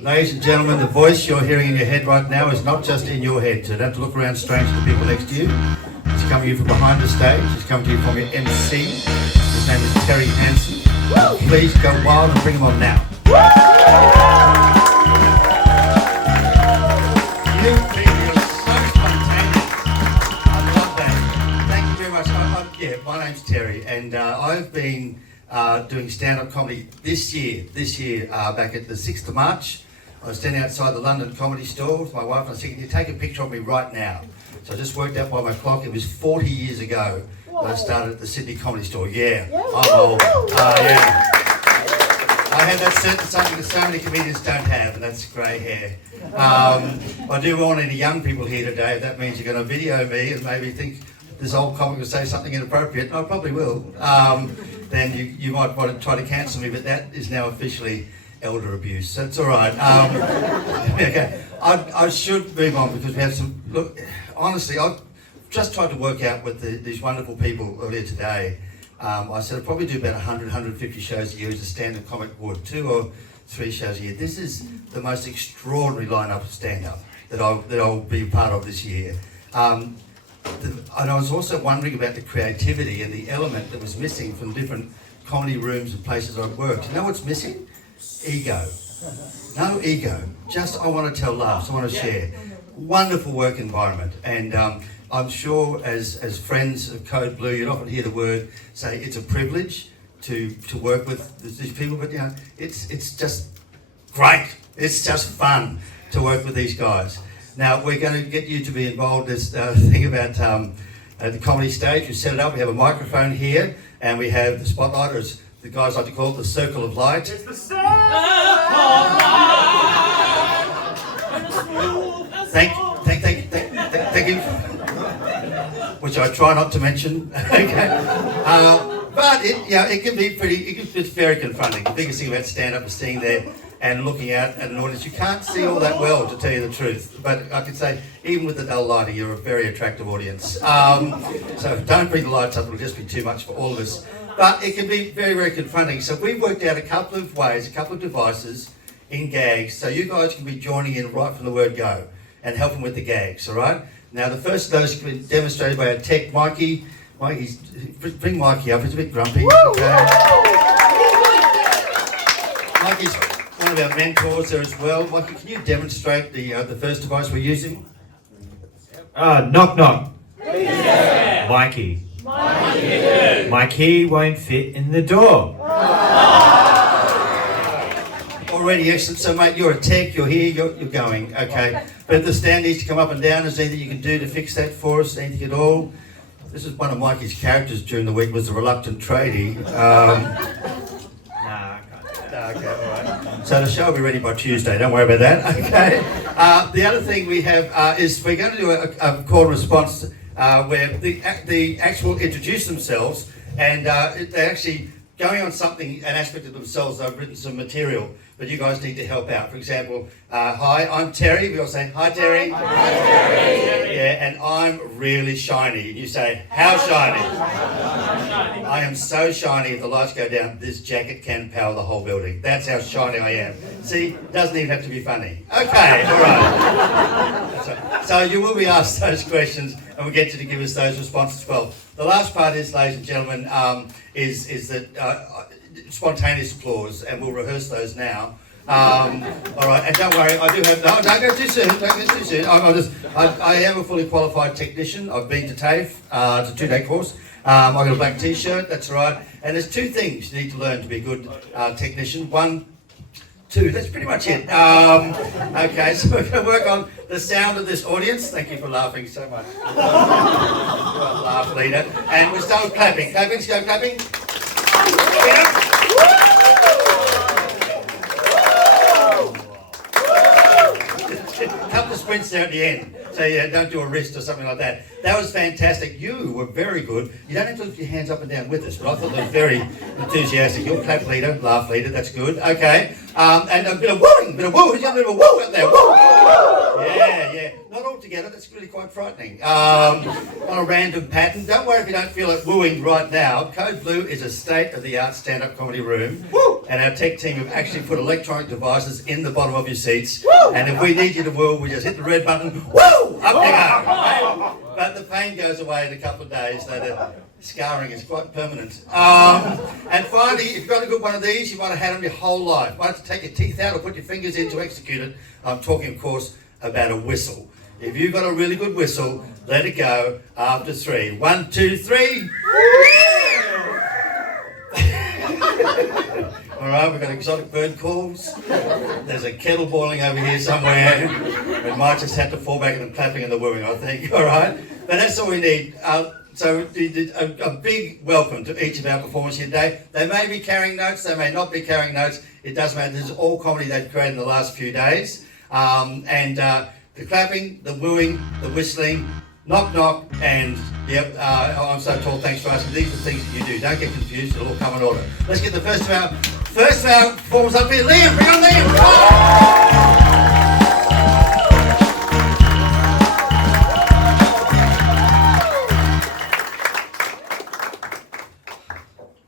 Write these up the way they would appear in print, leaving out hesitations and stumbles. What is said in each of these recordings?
Ladies and gentlemen, the voice you're hearing in your head right now is not just in your head, so you don't have to look around strange to the people next to you. It's coming to you from behind the stage. It's coming to you from your MC. His name is Terry Hansen. Please go wild and bring him on now. You people are so spontaneous. I love that. Thank you very much. My name's Terry, and I've been doing stand-up comedy this year, back at the 6th of March. I was standing outside the London Comedy Store with my wife, and I said, can you take a picture of me right now? So I just worked out by my clock, it was 40 years ago that I started at the Sydney Comedy Store. Yeah, I'm old. Yeah. I have that certain something that so many comedians don't have, and that's grey hair. I do want any young people here today. If that means you're going to video me and maybe think this old comic will say something inappropriate, I probably will. Then you might want to try to cancel me, but that is now officially elder abuse. That's all right. Okay. I should move on because we have some. Look, honestly, I've just tried to work out with these wonderful people earlier today. I said I'd probably do about 100, 150 shows a year as a stand-up comic would, 2 or 3 shows a year. This is the most extraordinary lineup of stand-up that I'll be part of this year. And I was also wondering about the creativity and the element that was missing from different comedy rooms and places I've worked. You know what's missing? Ego. No ego. Just I want to tell laughs. I want to share. Wonderful work environment. And I'm sure as friends of Code Blue, you'd often hear the word say it's a privilege to work with these people. But it's just great. It's just fun to work with these guys. Now, we're going to get you to be involved in this thing about the comedy stage. We set it up, we have a microphone here, and we have the spotlight, or as the guys like to call it, the circle of light. It's the circle of light! Thank you. Which I try not to mention. Okay. But it can be it's very confronting. The biggest thing about stand-up is sitting there and looking out at an audience. You can't see all that well, to tell you the truth. But I can say, even with the dull lighting, you're a very attractive audience. So don't bring the lights up, it'll just be too much for all of us. But it can be very, very confronting. So we've worked out a couple of ways, a couple of devices in gags, so you guys can be joining in right from the word go and helping with the gags, all right? Now, the first of those can be demonstrated by our tech, Mikey. Bring Mikey up, he's a bit grumpy. Okay. Mikey's one of our mentors there as well. Mikey, can you demonstrate the first device we're using? Knock knock. Yeah. Mikey. My key won't fit in the door. Already excellent. So, mate, you're a tech, you're here, you're going. Okay. But if the stand needs to come up and down, is there anything you can do to fix that for us? Anything at all? This is one of Mikey's characters during the week, was the reluctant tradie. I can't. Okay, all right. So the show will be ready by Tuesday, don't worry about that. Okay. The other thing we have is we're going to do a call and response where the actual introduce themselves, and they're actually going on something, an aspect of themselves. They've written some material, but you guys need to help out. For example, hi, I'm Terry. We all say, hi, Terry. Hi, Terry. Yeah, and I'm really shiny. And you say, how shiny? I am so shiny, if the lights go down, this jacket can power the whole building. That's how shiny I am. See, doesn't even have to be funny. Okay, all right. So you will be asked those questions, and we'll get you to give us those responses as well. The last part is, ladies and gentlemen, is that spontaneous applause, and we'll rehearse those now. All right, and don't worry, I do have. No, don't go too soon. Don't go too soon. I am a fully qualified technician. I've been to TAFE. It's a 2-day course. I've got a black T-shirt. That's right. And there's 2 things you need to learn to be a good technician. 1, 2. That's pretty much it. Okay, so we're going to work on the sound of this audience. Thank you for laughing so much. You're a laugh leader. And we'll start with clapping. Clapping. Go clapping. Yeah. Couple of sprints there at the end, so yeah, don't do a wrist or something like that. That was fantastic. You were very good. You don't have to lift your hands up and down with us, but I thought that was very enthusiastic. You're clap leader, laugh leader, that's good. Okay, And a bit of wooing, who's got a bit of a woo out there, woo! Yeah. Not all together, that's really quite frightening. On a random pattern. Don't worry if you don't feel it wooing right now. Code Blue is a state-of-the-art stand-up comedy room. Woo! And our tech team have actually put electronic devices in the bottom of your seats. Woo! And if we need you to woo, we just hit the red button, woo! Up you go. Right? But the pain goes away in a couple of days, so the scarring is quite permanent. And finally, if you've got a good one of these, you might have had them your whole life. Might have to take your teeth out or put your fingers in to execute it. I'm talking, of course, about a whistle. If you've got a really good whistle, let it go after 3. 1, 2, 3. All right, we've got exotic bird calls. There's a kettle boiling over here somewhere. We might just have to fall back in the clapping and the wooing, I think. All right, but that's all we need. So a big welcome to each of our performers here today. They may be carrying notes, they may not be carrying notes. It doesn't matter. This is all comedy they've created in the last few days. The clapping, the wooing, the whistling, knock knock, and I'm so tall, thanks for asking. These are the things that you do. Don't get confused, it'll all come in order. Let's get the first of our performers up here. Liam, bring on Liam!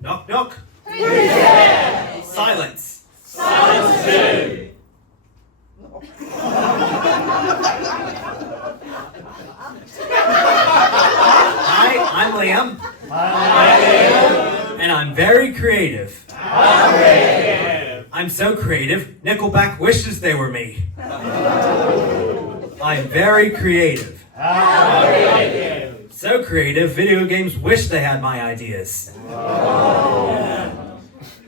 Knock knock. Who's there? Silence. Silence too. Hi, I'm Liam. And I'm very creative. I'm so creative, Nickelback wishes they were me. I'm very creative. So creative, video games wish they had my ideas.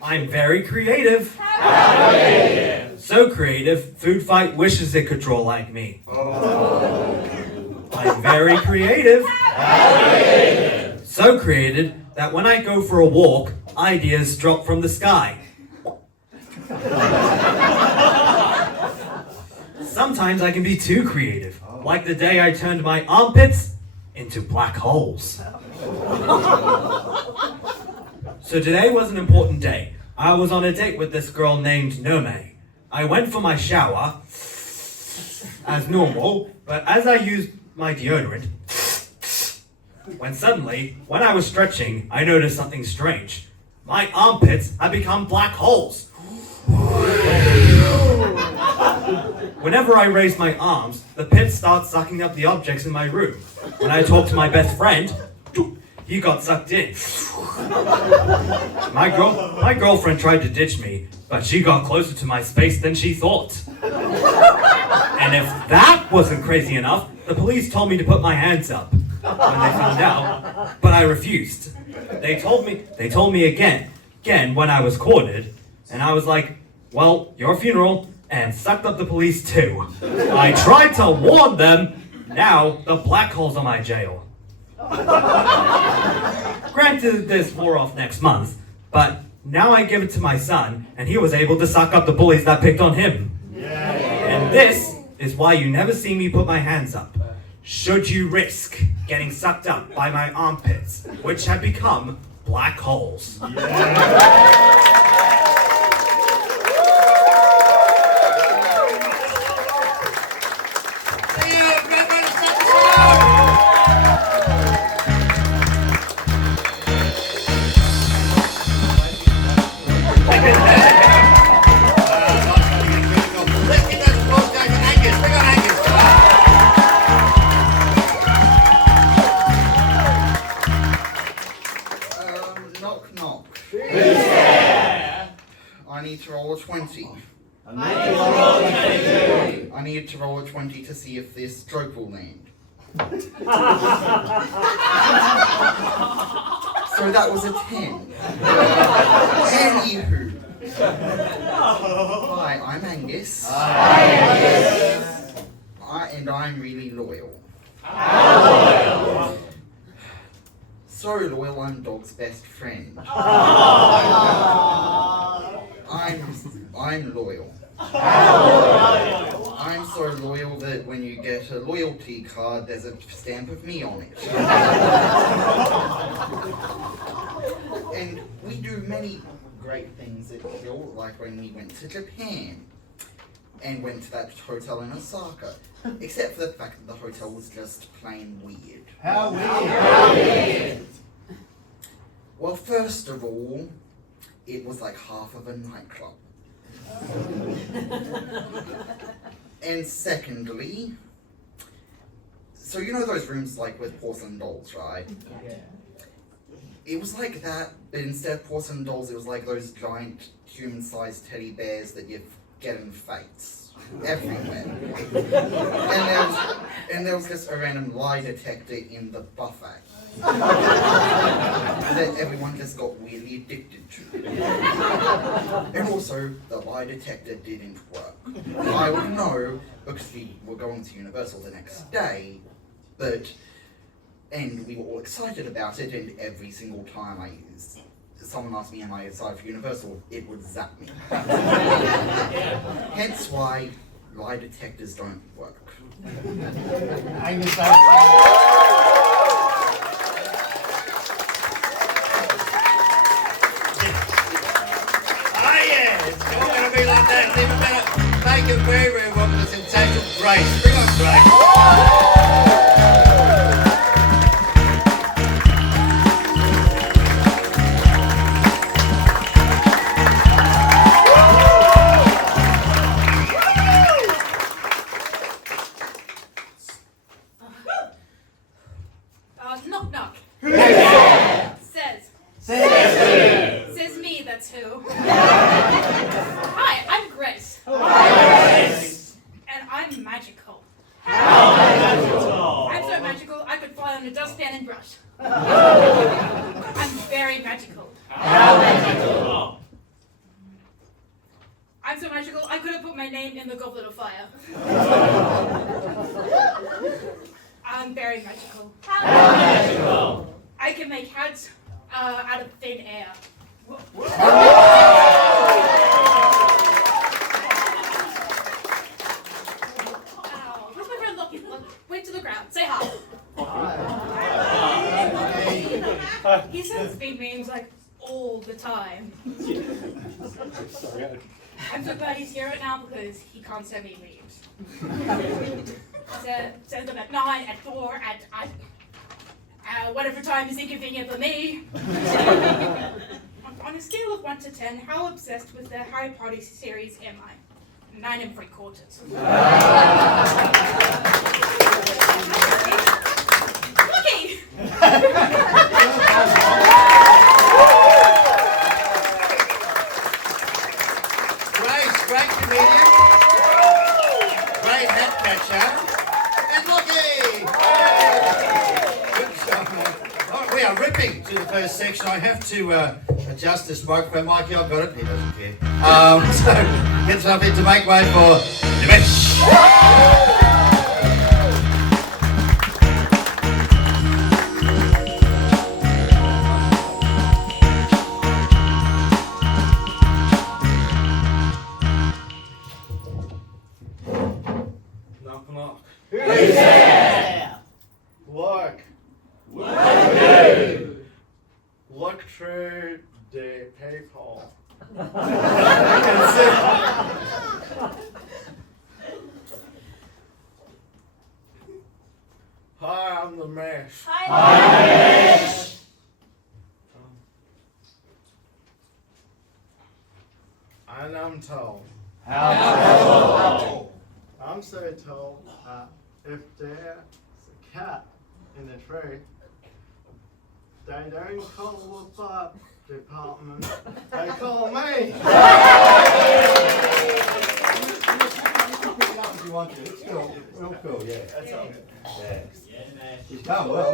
I'm very creative. So creative, Food Fight wishes it could draw like me. I'm very creative. So creative that when I go for a walk, ideas drop from the sky. Sometimes I can be too creative, like the day I turned my armpits into black holes. So today was an important day. I was on a date with this girl named Nome. I went for my shower, as normal, but as I used my deodorant, when I was stretching, I noticed something strange. My armpits had become black holes. Whenever I raise my arms, the pits start sucking up the objects in my room. When I talk to my best friend, he got sucked in. My girlfriend tried to ditch me, but she got closer to my space than she thought. And if that wasn't crazy enough, the police told me to put my hands up when they found out, but I refused. They told me again when I was cornered, and I was like, well, your funeral, and sucked up the police too. I tried to warn them, now the black holes are my jail. Granted, this wore off next month, but now I give it to my son, and he was able to suck up the bullies that picked on him. And this is why you never see me put my hands up. Should you risk getting sucked up by my armpits, which have become black holes? Knock knock. I need to roll a 20. I need to roll a 20 to see if this joke will land. So that was a 10. Anywho. Hi, I'm Angus. And I'm really loyal. So loyal, I'm Dog's best friend. I'm loyal. I'm so loyal that when you get a loyalty card, there's a stamp of me on it. And we do many great things at Hill, like when we went to Japan and went to that hotel in Osaka. Except for the fact that the hotel was just plain weird. How weird! Well, first of all, it was like half of a nightclub. And secondly, so you know those rooms like with porcelain dolls, right? Yeah. It was like that, but instead of porcelain dolls, it was like those giant human-sized teddy bears that you get in fights everywhere. And there was just a random lie detector in the buffet that everyone just got weirdly addicted to. And also, the lie detector didn't work. I would know because we were going to Universal the next day, and we were all excited about it, and every single time someone asked me am I excited for Universal, it would zap me. Hence why lie detectors don't work. Angus, it's all going to be like that. It's even better. Make it very, very welcome to Sensational Grace. Bring on Grace. Knock knock. Who's there? Says me, that's who. Hi, I'm Grace. And I'm magical. How magical? I'm so magical I could fly on a dustpan and brush. I'm very magical. How magical? I'm so magical I could have put my name in the goblet of fire. I'm very magical. How magical? I can make hats out of thin air. Ow. Where's my friend Loki? Wait to the ground. Say hi. He sends me memes like all the time. I'm so glad he's here right now because he can't send me memes. Send them at 9, at 4, at whatever time is inconvenient for me. On a scale of 1 to 10, how obsessed with the Harry Potter series am I? 9 3/4. Lucky! Great comedian. Great hat catcher. And Lucky! Good job, man. All right, we are ripping to the first section. I have to adjust this microphone. Mikey, I've got it. He doesn't care. So, get something to make way for the best. Knock knock. Who's there? Look. Who? Look through the people. Hi, I'm the mesh. And I'm tall. I'm so tall that if there's a cat in the tree, they don't call the fire department, they call me. If you want to. It's cool. Real cool, yeah. That's all. Yeah. You've done well.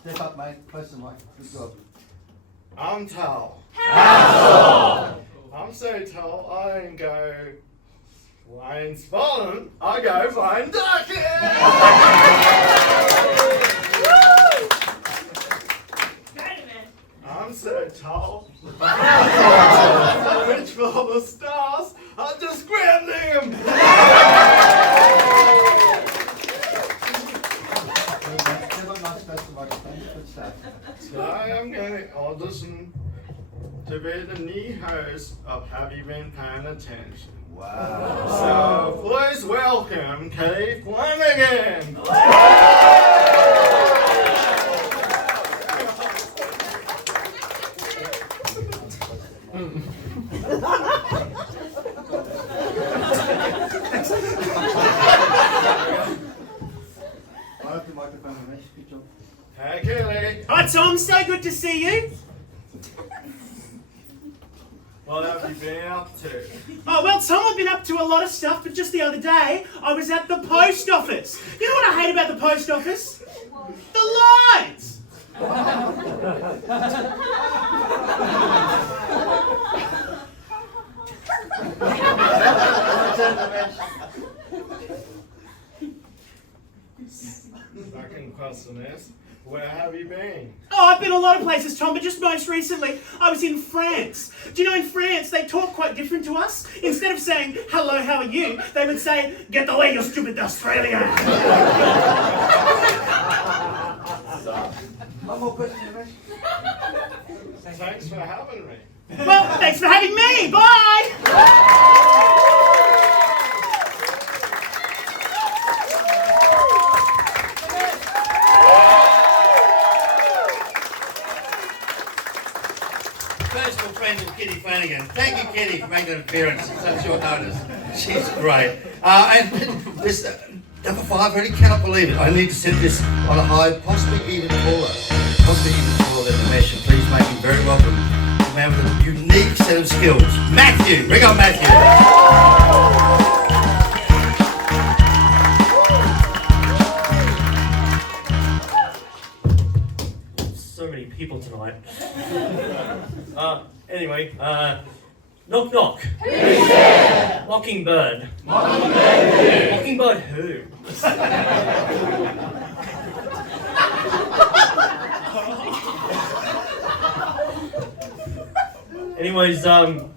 Step up, mate. Close to the mic. Good job. I'm tall. I'm so tall, I can go flying spotting, I go flying ducking! I'm so tall, I reach for the stars, I'm just grabbing them! Step up, mate. Close to the microphone. Good stuff. Today I'm going shows of have you been paying attention. Wow. So please welcome Keith Flanagan. Hey, Kelly. Hi Tom, so good to see you. What have you been up to? Oh well Tom, I've been up to a lot of stuff, but just the other day I was at the post office. You know what I hate about the post office? The lines! Second question is, where have you been? Oh, I've been a lot of places, Tom, but just most recently, I was in France. Do you know in France, they talk quite different to us? Instead of saying, hello, how are you? They would say, get away, you stupid Australian. One more question, Thanks for having me. Well, thanks for having me. Bye. Personal friend of Kitty Flanagan. Thank you, Kitty, for making an appearance at such short notice. She's great. And this number 5, I really cannot believe it. I need to set this on a high, possibly even taller than the mesh. And please make him very welcome. A man with a unique set of skills. Matthew! Bring on Matthew! So many people tonight. Anyway, knock knock. Who's there? Mockingbird. Mockingbird who? Anyways, I'm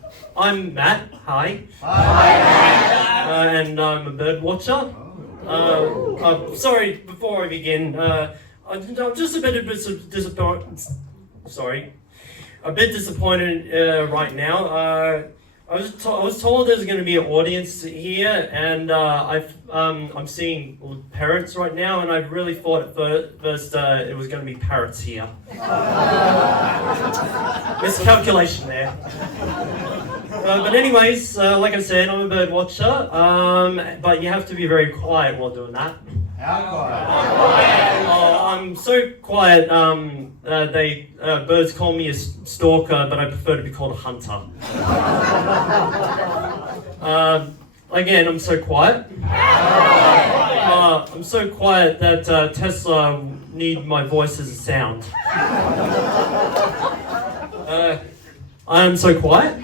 Matt. Hi. And I'm a bird watcher. Sorry, before I begin, I'm just a bit disappointed. Sorry, a bit disappointed right now. I was told there's going to be an audience here, and I'm seeing parrots right now, and I really thought at first it was going to be parrots here. Miscalculation there. But anyways, like I said, I'm a bird watcher, but you have to be very quiet while doing that. How quiet? I'm so quiet, birds call me a stalker, but I prefer to be called a hunter. Again, I'm so quiet. I'm so quiet that Tesla need my voice as a sound. I'm so quiet.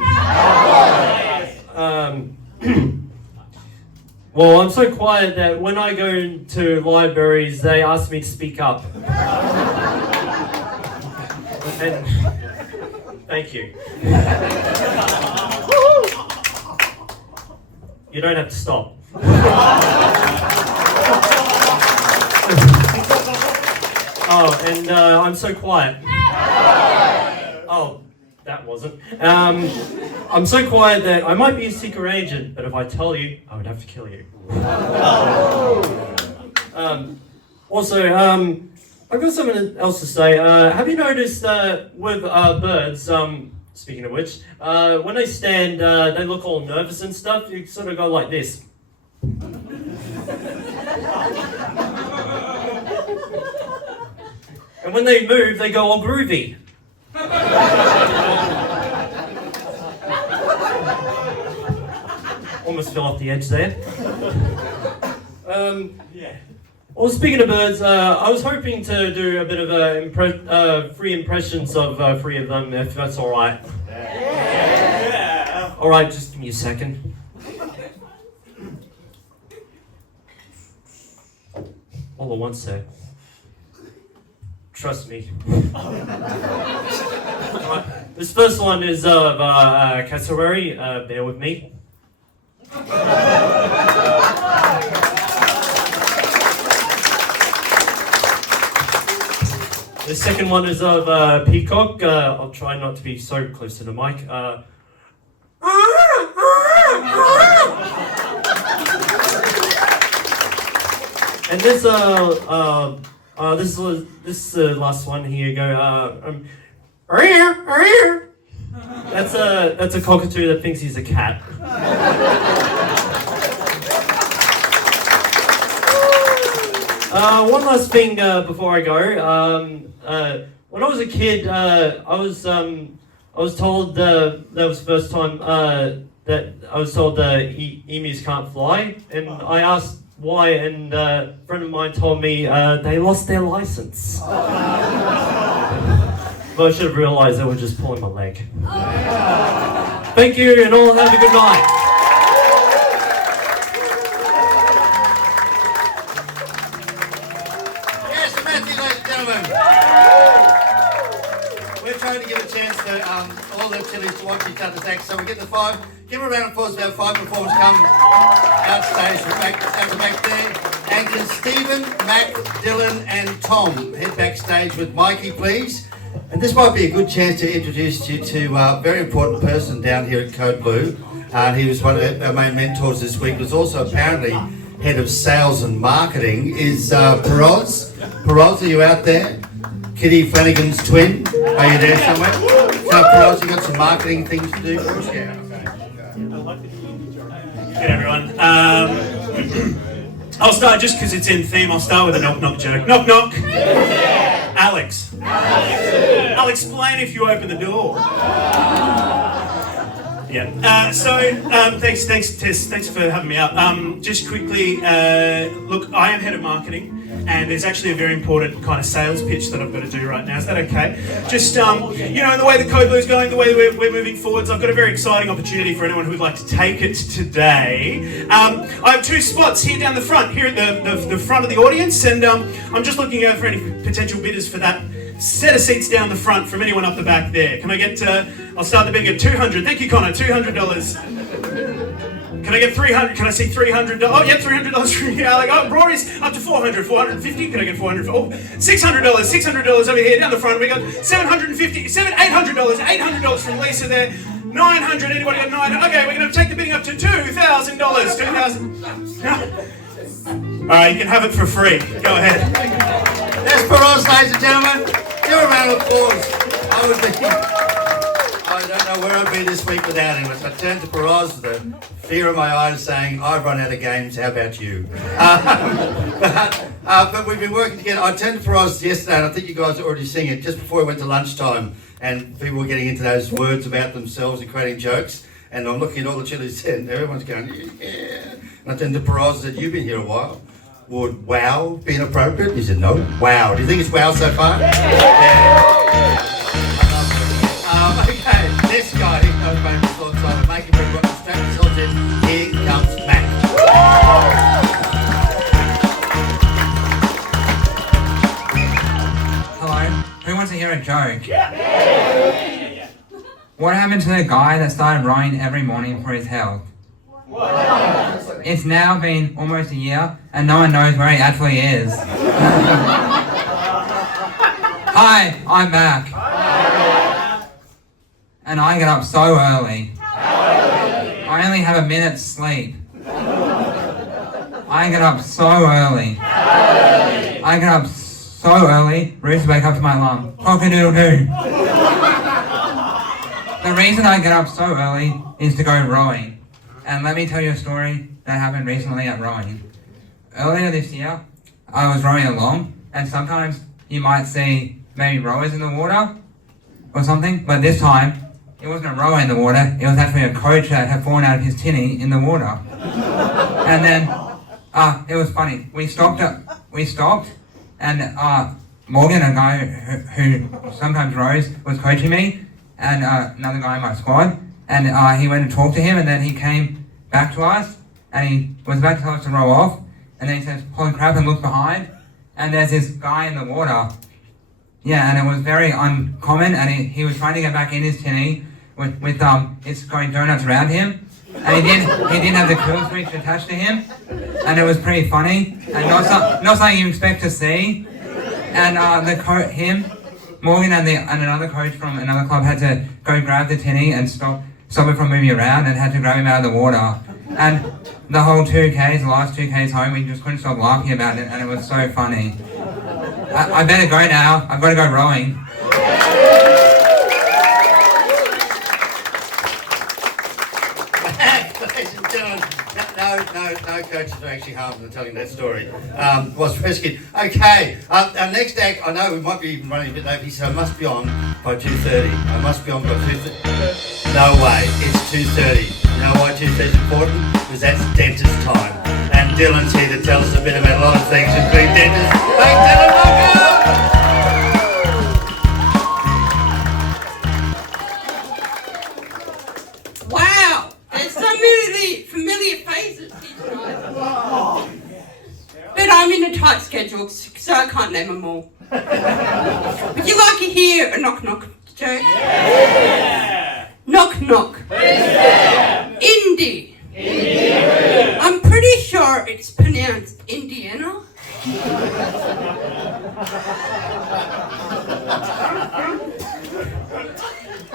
Well, I'm so quiet that when I go to libraries, they ask me to speak up. And thank you. You don't have to stop. Oh, and I'm so quiet. Oh, that wasn't. I'm so quiet that I might be a secret agent, but if I tell you, I would have to kill you. Also, I've got something else to say. Have you noticed with birds, speaking of which, when they stand, they look all nervous and stuff? You sort of go like this. And when they move, they go all groovy. Almost fell off the edge there. Well, speaking of birds, I was hoping to do a bit of free impressions of 3 of them, if that's all right. Yeah. All right, just give me a second. All at once, sir. Trust me. Right. This first one is of cassowary. Bear with me. The second one is of peacock. I'll try not to be so close to the mic. this is the last one. Here you go. That's a cockatoo that thinks he's a cat. One last thing before I go. When I was a kid, I was told that was the first time that I was told emus can't fly, and I asked why, and a friend of mine told me they lost their license. But I should have realised they were just pulling my leg. Thank you, and all have a good night. Yes, Matthew, ladies and gentlemen. We're trying to give a chance to all the Chillies to watch each other's acts, so we get the five. Give a round of applause about 5 performers come out stage at the back there. And can Stephen, Mac, Dylan and Tom head backstage with Mikey, please? And this might be a good chance to introduce you to a very important person down here at Code Blue. He was one of our main mentors this week. Was also apparently head of sales and marketing. Is Peroz? Peroz, are you out there? Kitty Flanagan's twin. Are you there somewhere? So Peroz, you got some marketing things to do for us? Yeah. Good everyone. I'll start just because it's in theme. I'll start with a knock knock joke. Knock knock. Alex. I'll explain if you open the door. Yeah. Thanks, Tess. Thanks for having me up. Just quickly, look, I am head of marketing, and there's actually a very important kind of sales pitch that I've got to do right now. Is that okay? Just, in the way the Code Blue's going, the way we're moving forwards, I've got a very exciting opportunity for anyone who'd like to take it today. I have 2 spots here down the front, here at the front of the audience, and I'm just looking out for any potential bidders for that set of seats down the front from anyone up the back there. Can I get, I'll start the bidding at $200. Thank you, Connor, $200. Can I get 300? Can I see $300? Oh, yeah, $300 from you, Alec. Oh, Rory's up to 400, 450. Can I get 400? Oh, $600 over here down the front. We got $750, $800, $800 from Lisa there. 900. Anybody got 900? Okay, we're going to take the bidding up to $2,000. 2,000. All right, you can have it for free. Go ahead. That's Peroz, ladies and gentlemen. Give a round of applause. I don't know where I'd be this week without him. If I turned to Peroz, the fear in my eyes saying, I've run out of games, how about you? But we've been working together. I turned to Peroz yesterday, and I think you guys are already seeing it, just before we went to lunchtime, and people were getting into those words about themselves and creating jokes. And I'm looking at all the Chillies, and everyone's going, yeah. And I turned to Peroz and said, you've been here a while. Would wow be inappropriate? He said, no. Wow. Do you think it's wow so far? Yeah. Okay, this guy, he's no famous thoughts on it. Make him very welcome. Strap yourselves in. Here comes Matt. Hello. Who wants to hear a joke? Yeah. What happened to the guy that started rowing every morning for his health? It's now been almost a year, and no one knows where he actually is. Hi, I'm back. And I get up so early. I only have a minute's sleep. I get up so early. I get up so early, Ruth wake up to my alarm. Cock-a-doodle-doo. The reason I get up so early is to go rowing. And let me tell you a story that happened recently at rowing. Earlier this year, I was rowing along, and sometimes you might see maybe rowers in the water or something, but this time, it wasn't a rower in the water, it was actually a coach that had fallen out of his tinny in the water. And then, it was funny. We stopped, and Morgan, a guy who sometimes rows, was coaching me, and another guy in my squad, and he went and talked to him, and then he came back to us, and he was about to tell us to row off, and then he says, holy crap, and look behind, and there's this guy in the water. Yeah, and it was very uncommon, and he was trying to get back in his tinny with it's going donuts around him, and he didn't have the kill switch attached to him, and it was pretty funny, and not something you expect to see, and him, Morgan, and another coach from another club had to go grab the tinny and stop it from moving around, and had to grab him out of the water, And the whole 2Ks, the last 2Ks home, we just couldn't stop laughing about it, and it was so funny. I better go now. I've got to go rowing. Ladies and gentlemen, no coaches are actually harmed in telling that story. Was risky. Okay, our next act, I know we might be even running a bit late, so I must be on by 2:30. I must be on by 2:30. No way, it's 2:30. You know why 2:30 is important? Because that's dentist time. And Dylan's here to tell us a bit about a lot of things, including dentists. Hey, Dylan, welcome! Wow, there's so many familiar faces here tonight. But I'm in a tight schedule, so I can't name them all. Would you like to hear a knock-knock joke? Yeah. Knock-knock. Indy. I'm pretty sure it's pronounced Indiana.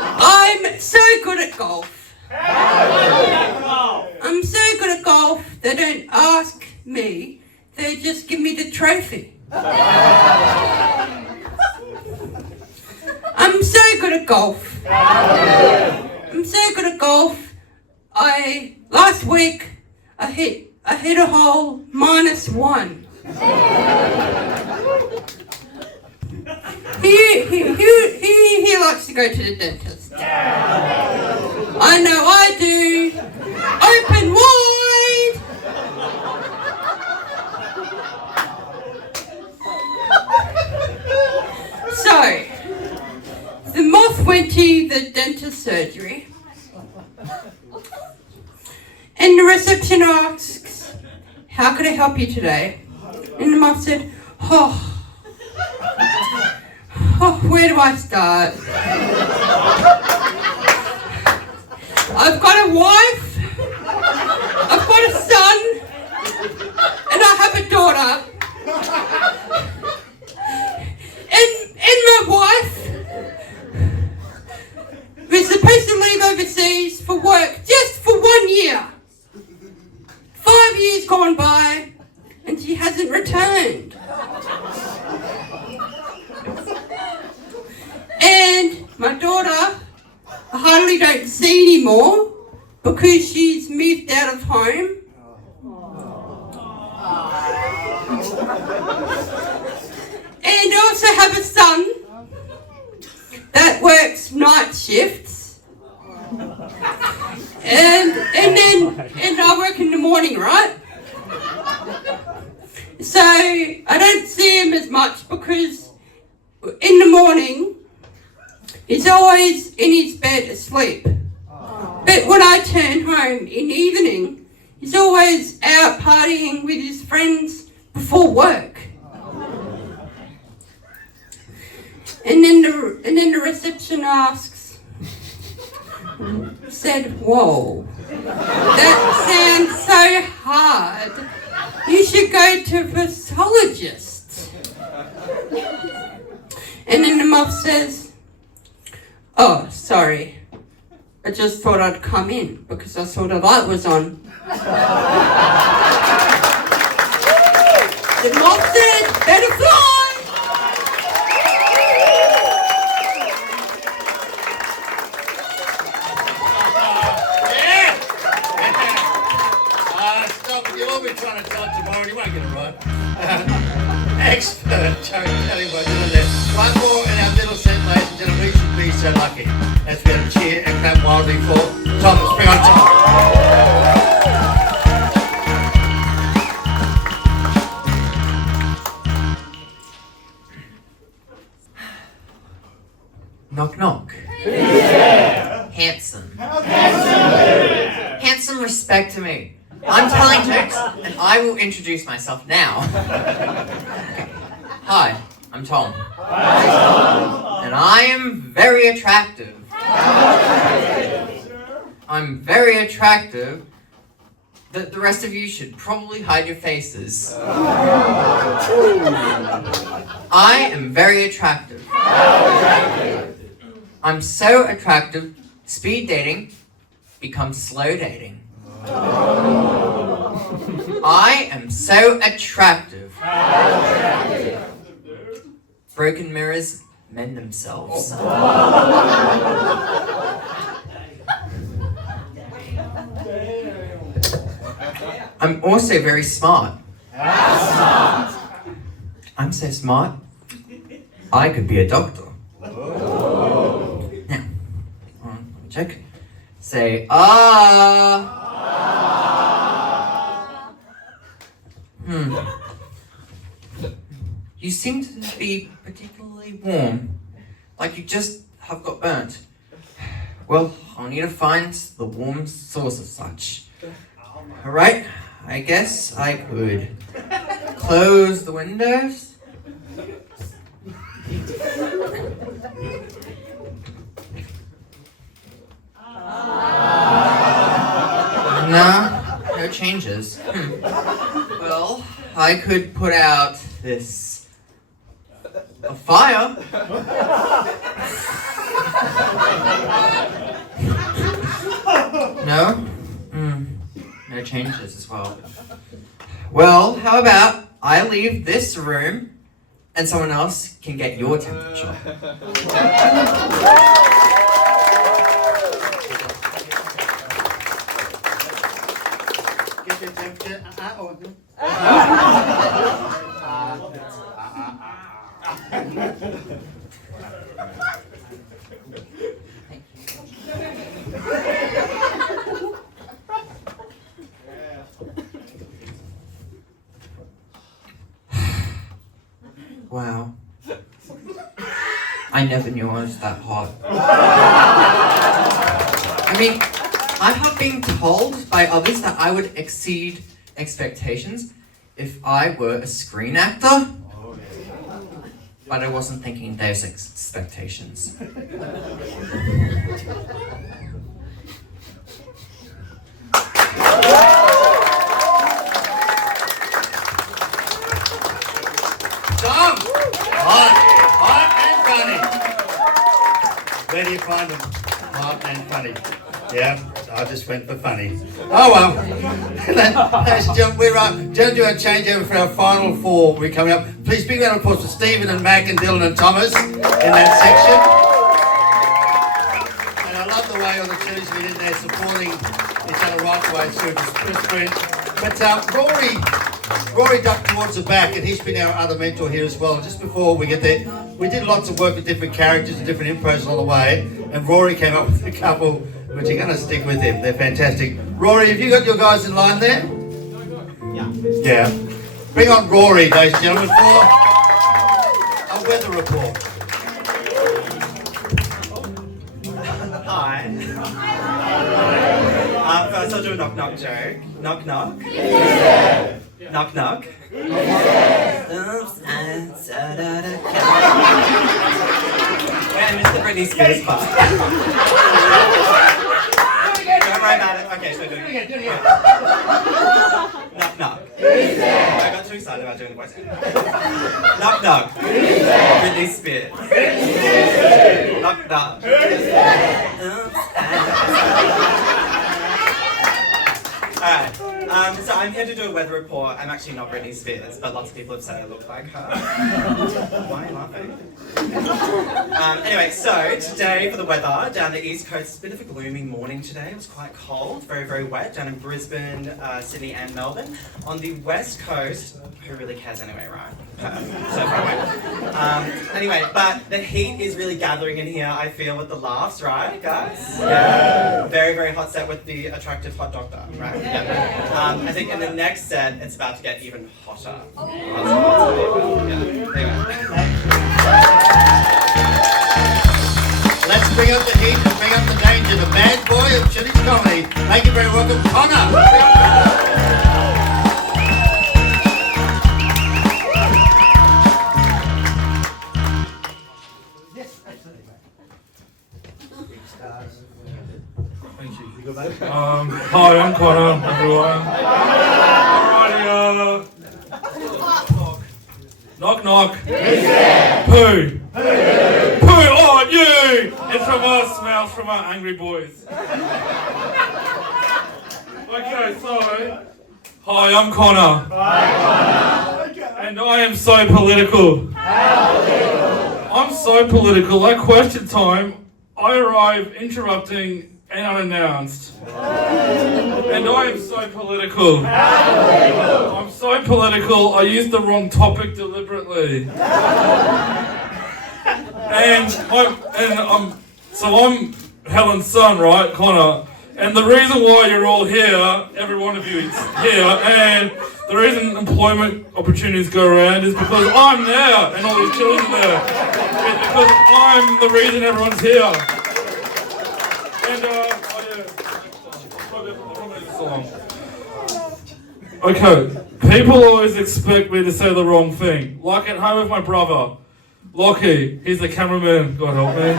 I'm so good at golf. I'm so good at golf, they don't ask me, they just give me the trophy. I'm so good at golf. I'm so good at golf. Last week I hit a hole -1. He likes to go to the dentist. I know I do. Open wide. So, the moth went to the dentist surgery, and the reception asks, "How can I help you today?" And the moth said, "Oh, where do I start? I've got a wife, I've got a son, and I have a daughter. And my wife was supposed to leave overseas for work just for 1 year. 5 years gone by, and she hasn't returned. And my daughter, I hardly don't see anymore because she's moved out of home. And I also have a son that works night shifts. And I work in the morning, right? So I don't see him as much because in the morning he's always in his bed asleep. But when I turn home in the evening, he's always out partying with his friends before work. And then the reception said, "Whoa, that sounds so hard. You should go to a physiologist." And then the moth says, "Oh, sorry. I just thought I'd come in because I saw the light was on." The moth said, "Better fly!" Stop, you'll all be trying to tell it tomorrow, you won't get it right. Expert joke telling by doing that. One more in our middle set, ladies and gentlemen. We should be so lucky. As we have a cheer and clap wildly for Thomas. Bring on Tom. Knock knock. Hansen. Hansen, respect to me. I'm telling jokes, and I will introduce myself now. Okay. Hi, I'm Tom. And I am very attractive. I'm very attractive that the rest of you should probably hide your faces. I am very attractive. I'm so attractive, speed dating becomes slow dating. I am so attractive. Broken mirrors mend themselves. I'm also very smart. I'm so smart, I could be a doctor. Now, check. Say, You seem to be particularly warm, like you just have got burnt. Well, I'll need to find the warm source of such. Alright, I guess I could close the windows. No changes. Well, I could put out a fire. No? No changes as well. Well, how about I leave this room and someone else can get your temperature? Get your temperature. Wow. I never knew I was that hot. I mean, I have been told by others that I would exceed expectations if I were a screen actor. But I wasn't thinking those expectations. Tom! Hot and funny. Where do you find them? Hot and funny. Yeah, I just went for funny. Oh well. Ladies and gentlemen, we're going to do a changeover for our final four. We're coming up. Please big round of applause for Stephen and Mac and Dylan and Thomas in that section. And I love the way all the Chillies have been in there supporting each other right the way through the sprint. But Rory ducked towards the back, and he's been our other mentor here as well. And just before we get there, we did lots of work with different characters and different impros along the way, and Rory came up with a couple which are going to stick with him. They're fantastic. Rory, have you got your guys in line there? Yeah. Bring on Rory, ladies and gentlemen, for a weather report. Hi. First I'll do a knock knock joke. Knock knock. Knock knock. Oops, Wait, I missed the Britney Spears part. Don't worry about it. Okay, so do it again. Knock knock. I got too excited about doing the voice. Knock knock. Britney Spears. Knock knock. Oops. Alright, so I'm here to do a weather report. I'm actually not Britney Spears, but lots of people have said I look like her. Why are you laughing? Anyway, so today for the weather, down the east coast, it's a bit of a gloomy morning today. It was quite cold, very, very wet, down in Brisbane, Sydney and Melbourne. On the west coast, who really cares anyway, right? So far away. Anyway, but the heat is really gathering in here, I feel, with the laughs, right, guys? Yeah. Very, very hot set with the attractive hot doctor, right? Yeah. I think in the next set, it's about to get even hotter. Let's bring up the heat and bring up the danger. The bad boy of Chillies comedy. Thank you very welcome, Connor. Hi, I'm Connor, everyone. Alrighty, knock knock. Who's there? Pooh. Pooh, oh, you! It's from us, smells from our angry boys. Okay, Okay, so. Hi, I'm Connor. Hi, Connor. And I am so political. How political? I'm so political. At question time, I arrive interrupting and unannounced. And I am so political. How political? I'm so political, I used the wrong topic deliberately. I'm Helen's son, right, Connor? And the reason why you're all here, every one of you is here, and the reason employment opportunities go around is because I'm there and all these children are there. It's because I'm the reason everyone's here. And, okay, people always expect me to say the wrong thing. Like at home with my brother, Lockie, he's the cameraman, God help me.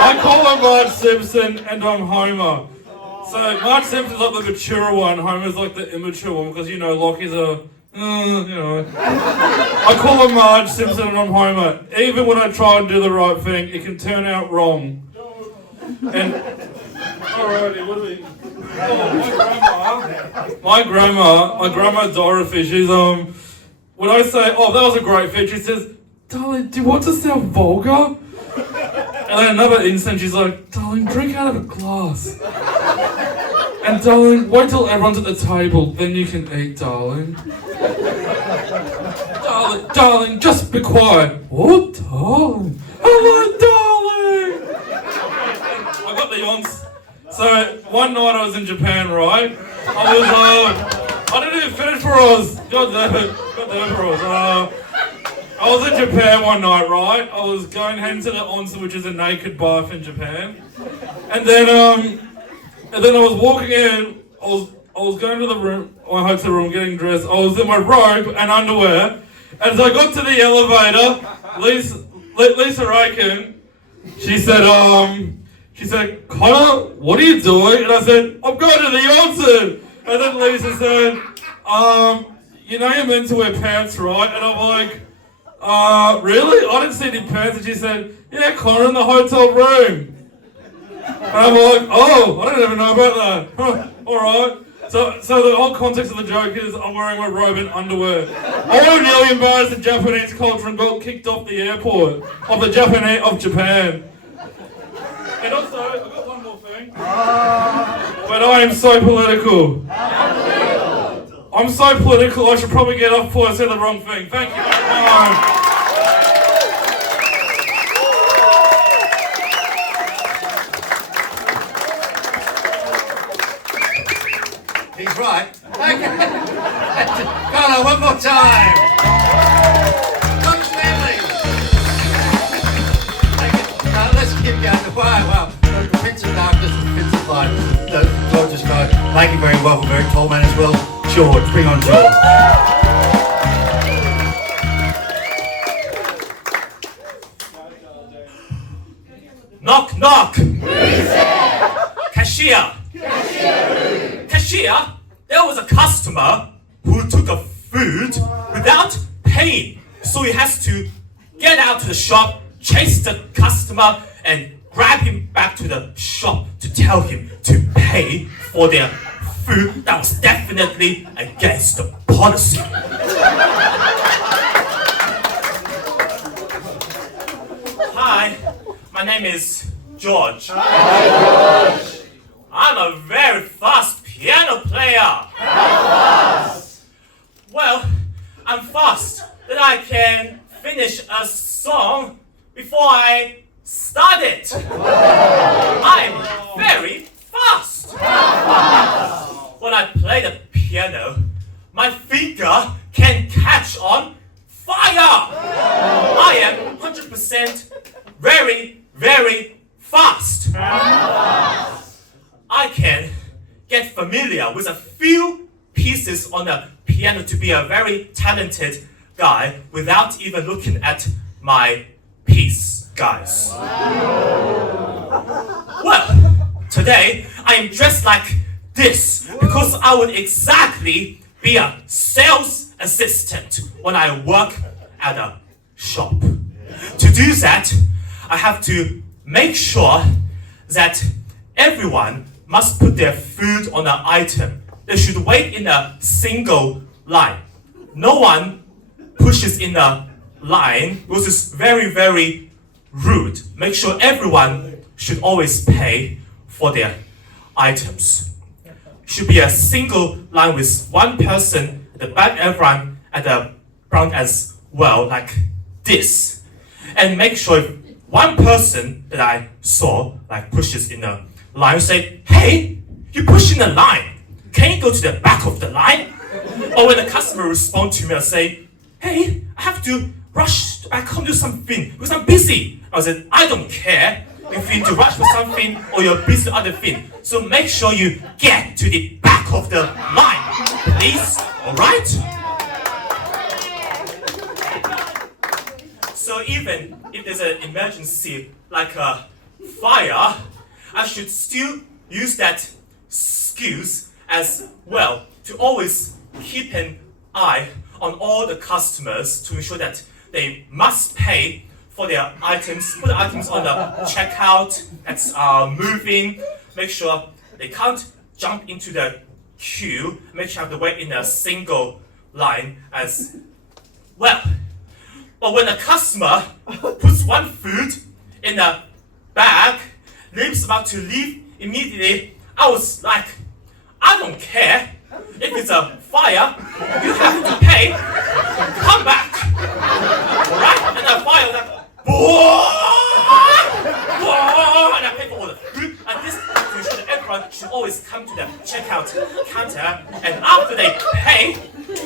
I call him Marge Simpson and I'm Homer. So Marge Simpson's like the mature one, Homer's like the immature one, because you know Lockie's I call him Marge Simpson and I'm Homer. Even when I try and do the right thing, it can turn out wrong. And alrighty, what do we? My grandma Dorothy, she's when I say, oh that was a great feature, she says, darling, do you want to sound vulgar? And then another instant, she's like, darling, drink out of a glass. And darling, wait till everyone's at the table, then you can eat, darling. Darling, just be quiet. Oh, darling. Hello, darling. I got the yawns. So, one night I was in Japan, right? I didn't even finish for Oz. God damn it for Oz. I was in Japan one night, right? I was going heading to the onsen, which is a naked bath in Japan. And then I was walking in, I was going to the room, my hotel room, getting dressed. I was in my robe and underwear. And as I got to the elevator, Lisa Rakin, she said, Connor, what are you doing? And I said, I'm going to the onsen. And then Lisa said, you know you're meant to wear pants, right? And I'm like, really? I didn't see any pants. And she said, yeah, Connor, in the hotel room. And I'm like, oh, I don't even know about that. Huh, alright. So the whole context of the joke is I'm wearing my robe and underwear. I would have nearly embarrassed the Japanese culture and got kicked off the airport of Japan. And also, I've got one more thing. But I am so political. I'm so political, I should probably get up before I say the wrong thing. Thank you very much. He's right. Connor, one more time. Not Stanley. Let's keep going. Wow. The Prince of Darkness and Prince of Light. The gorgeous guy. Thank you very well. Very tall man as well. George, bring on George. Knock, knock. Cashier. Cashier, there was a customer who took a food without paying. So he has to get out to the shop, chase the customer, and grab him back to the shop to tell him to pay for their food that was definitely against the policy. Hi, my name is George. Hi, George. I'm a very fast piano player. How fast? Well, I'm fast that I can finish a song before I start it. I'm very fast. When I play the piano, my finger can catch on fire. I am 100% very, very fast. I can get familiar with a few pieces on the piano to be a very talented guy without even looking at my piece, guys. Well, today I am dressed like this because I would exactly be a sales assistant when I work at a shop. To do that, I have to make sure that everyone must put their food on an item they should wait in a single line. No one pushes in a line, which is very, very rude. Make sure everyone should always pay for their items. Should be a single line with one person at the back, everyone at the front as well, like this. And make sure if one person that I saw like pushes in a line, say, hey, you push in the line. Can you go to the back of the line? Or when the customer responds to me, I say, hey, I have to rush back home to do something because I'm busy. I said, I don't care if you need to rush for something or you're busy with other thing. So make sure you get to the back of the line, please. Alright? So even if there's an emergency like a fire, I should still use that excuse as well to always keep an eye on all the customers to ensure that they must pay for their items, put the items on the checkout that's moving, make sure they can't jump into the queue, make sure they have to wait in a single line as well. But when a customer puts one food in a bag, leaves about to leave immediately, I was like, I don't care. If it's a fire, you have to pay. Come back. Alright? And the fire was like, and I pay for all the food. And this to ensure that everyone should always come to the checkout counter. And after they pay,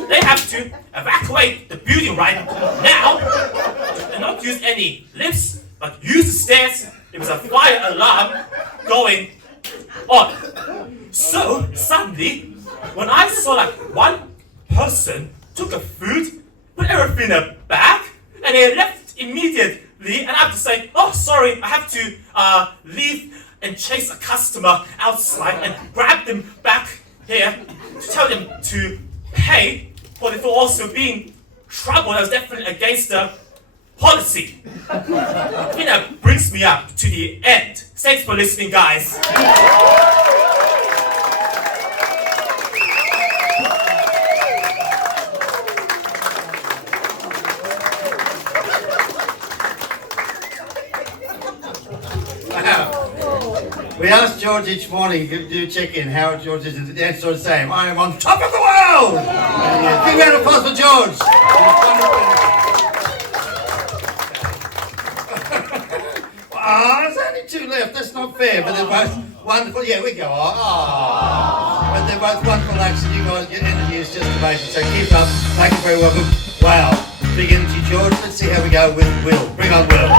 they have to evacuate the building right now. And not use any lifts, but use the stairs. There was a fire alarm going on. So suddenly, when I saw like one person took a food, put everything in a bag, and they left immediately, and I have to say, oh sorry, I have to leave and chase a customer outside and grab them back here to tell them to pay for also being trouble. That was definitely against the policy. I think that brings me up to the end. Thanks for listening, guys. We asked George each morning to do check-in. How George is, and the answer is the same. I am on top of the world! Big round of applause for George. There's only two left. That's not fair, but they're both wonderful. Yeah, we go on. But they're both wonderful acts, and you guys, your energy is just amazing. So keep up. Thank you very welcome. Wow. Big energy, George. Let's see how we go with Will. Bring on Will.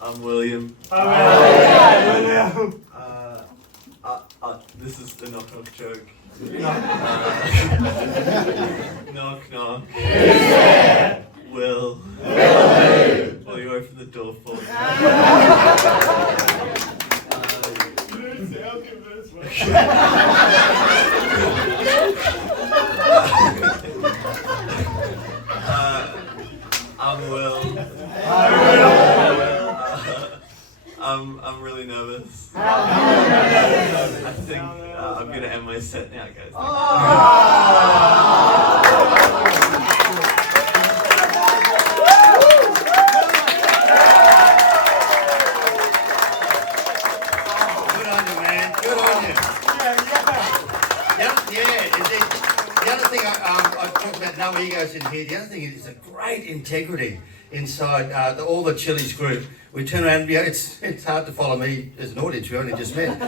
I'm William. Hi, William. This is a knock-knock joke. Knock knock. Who's there? Will. Will you open the door for me? I'm Will. I'm really nervous. I think I'm gonna end my set now, guys. Good on you, man. Good on you. Yeah, indeed. The other thing I've talked about, no egos in here. The other thing is a great integrity inside all the Chillies group. We turn around, it's hard to follow me as an audience, we only just met.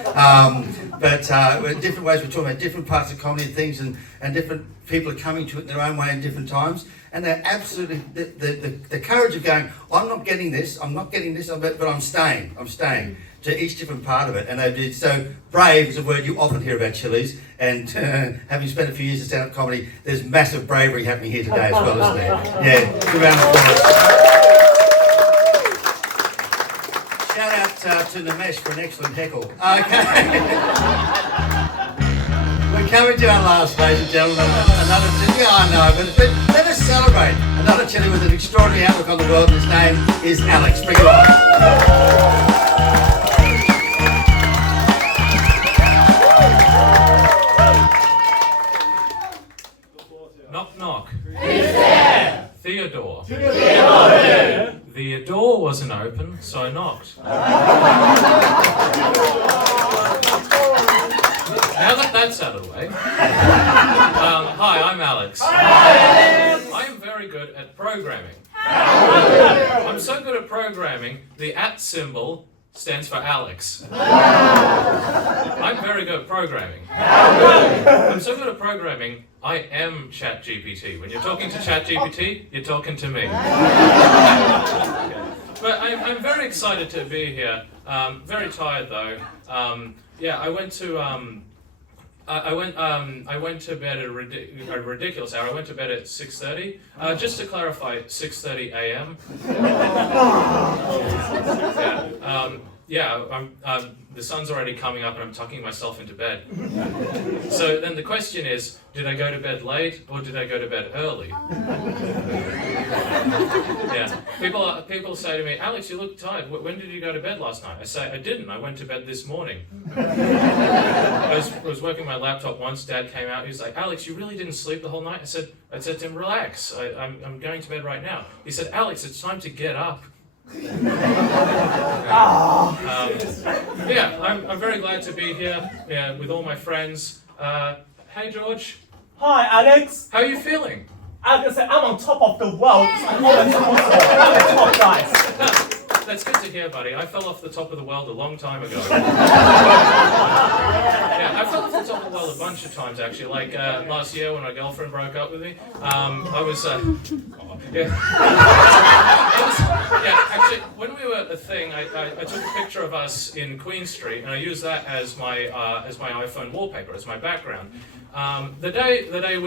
But in different ways, we're talking about different parts of comedy and things, and different people are coming to it in their own way in different times. And they're absolutely, the courage of going, I'm not getting this, but I'm staying to each different part of it. And they did so. Brave is a word you often hear about Chillies, and having spent a few years in stand-up comedy, there's massive bravery happening here today as well, isn't there? Yeah, good round of applause. Shout out to Namesh for an excellent heckle. Okay. We're We're coming to our last, ladies and gentlemen. Another chili. Yeah, I know, but let us celebrate. Another chili with an extraordinary outlook on the world. His name is Alex. Bring it on. Knock, knock. Who's there? Theodore. Theodore. The door wasn't open, so I knocked. Now that that's out of the way. Hi, I'm Alex. I am very good at programming. I'm so good at programming, the @ symbol stands for Alex. I'm very good at programming. I'm so good at programming, I am ChatGPT. When you're talking to ChatGPT, you're talking to me. But I'm very excited to be here. Very tired though. Yeah, I went to I went to bed at a ridiculous hour. I went to bed at 6:30. Just to clarify, 6:30 a.m. The sun's already coming up and I'm tucking myself into bed. So then the question is, did I go to bed late or did I go to bed early? Yeah. People say to me, Alex, you look tired. When did you go to bed last night? I say, I didn't. I went to bed this morning. I was working my laptop once. Dad came out. He was like, Alex, you really didn't sleep the whole night? I said to him, relax. I'm going to bed right now. He said, Alex, it's time to get up. I'm very glad to be here with all my friends. Hey, George. Hi, Alex. How are you feeling? I'm gonna say I'm on top of the world. I'm on the top, guys. That's good to hear, buddy. I fell off the top of the world a long time ago. I fell off the top of the world a bunch of times, actually. Like last year when my girlfriend broke up with me. Actually, when we were a thing, I took a picture of us in Queen Street, and I used that as my iPhone wallpaper, as my background. The day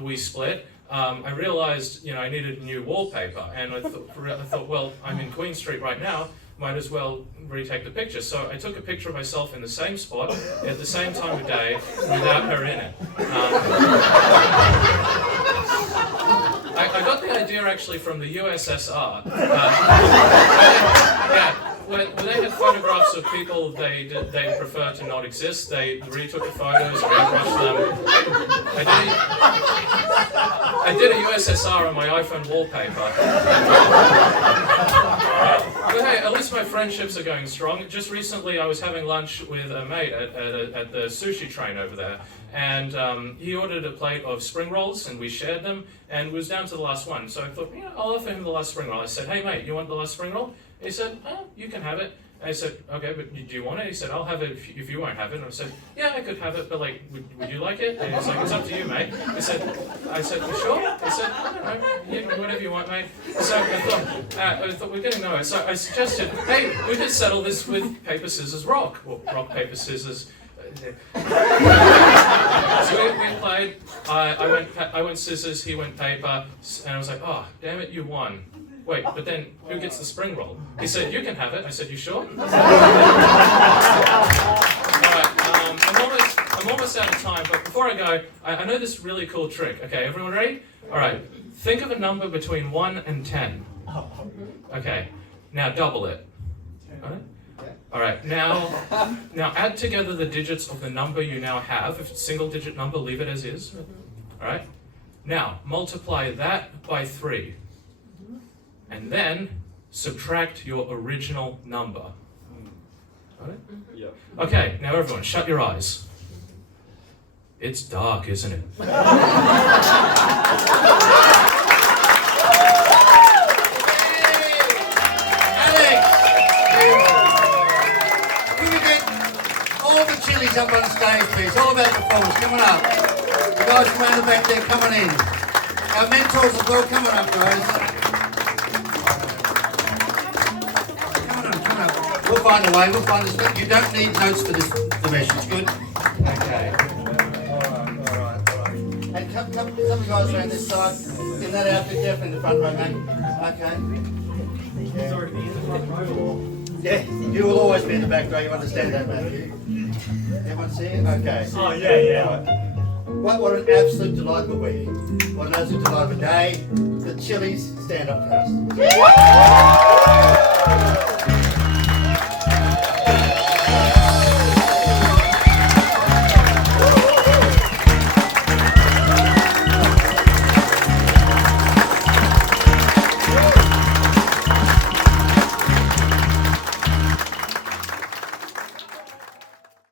we split, I realized, I needed new wallpaper, and I thought, well, I'm in Queen Street right now, might as well retake the picture. So I took a picture of myself in the same spot, at the same time of day, without her in it. I got the idea actually from the USSR. When they had photographs of people they prefer to not exist, they retook the photos, airbrushed them. I did a USSR on my iPhone wallpaper. But hey, at least my friendships are going strong. Just recently I was having lunch with a mate at the sushi train over there, and he ordered a plate of spring rolls and we shared them, and it was down to the last one. So I thought, I'll offer him the last spring roll. I said, hey mate, you want the last spring roll? He said, oh, you can have it. And I said, okay, but do you want it? He said, I'll have it if you won't have it. And I said, yeah, I could have it, but like, would you like it? And he was like, it's up to you, mate. I said, you sure? He said, I don't know, whatever you want, mate. So I thought we're getting nowhere. So I suggested, hey, we could settle this with paper, scissors, rock. Well, rock, paper, scissors. So we played. I went scissors, he went paper, and I was like, oh, damn it, you won. Wait, but then who gets the spring roll? He said, you can have it. I said, you sure? Alright, I'm almost out of time, but before I go, I know this really cool trick. Okay, everyone ready? Alright, think of a number between 1 and 10. Okay, now double it. Alright, now add together the digits of the number you now have. If it's a single digit number, leave it as is. Alright, now multiply that by 3. And then subtract your original number. Got it? Yeah. Okay, now everyone, shut your eyes. It's dark, isn't it? Alex! Can we get all the Chillies up on stage, please? All about performance, coming up. The guys from around the back there coming in. Our mentors as well coming up, guys. We'll find a way, we'll find a way. You don't need notes for this message, good? Okay. Alright. And come the guys around this side. In that outfit, definitely in the front row, mate. Okay. Yeah. Sorry to be in the front row. Yeah, you will always be in the back row, you understand that, Matthew? Everyone see it? Okay. Oh, yeah. What an absolute delight of a week. What an absolute delight of a day. The Chillies stand up for us.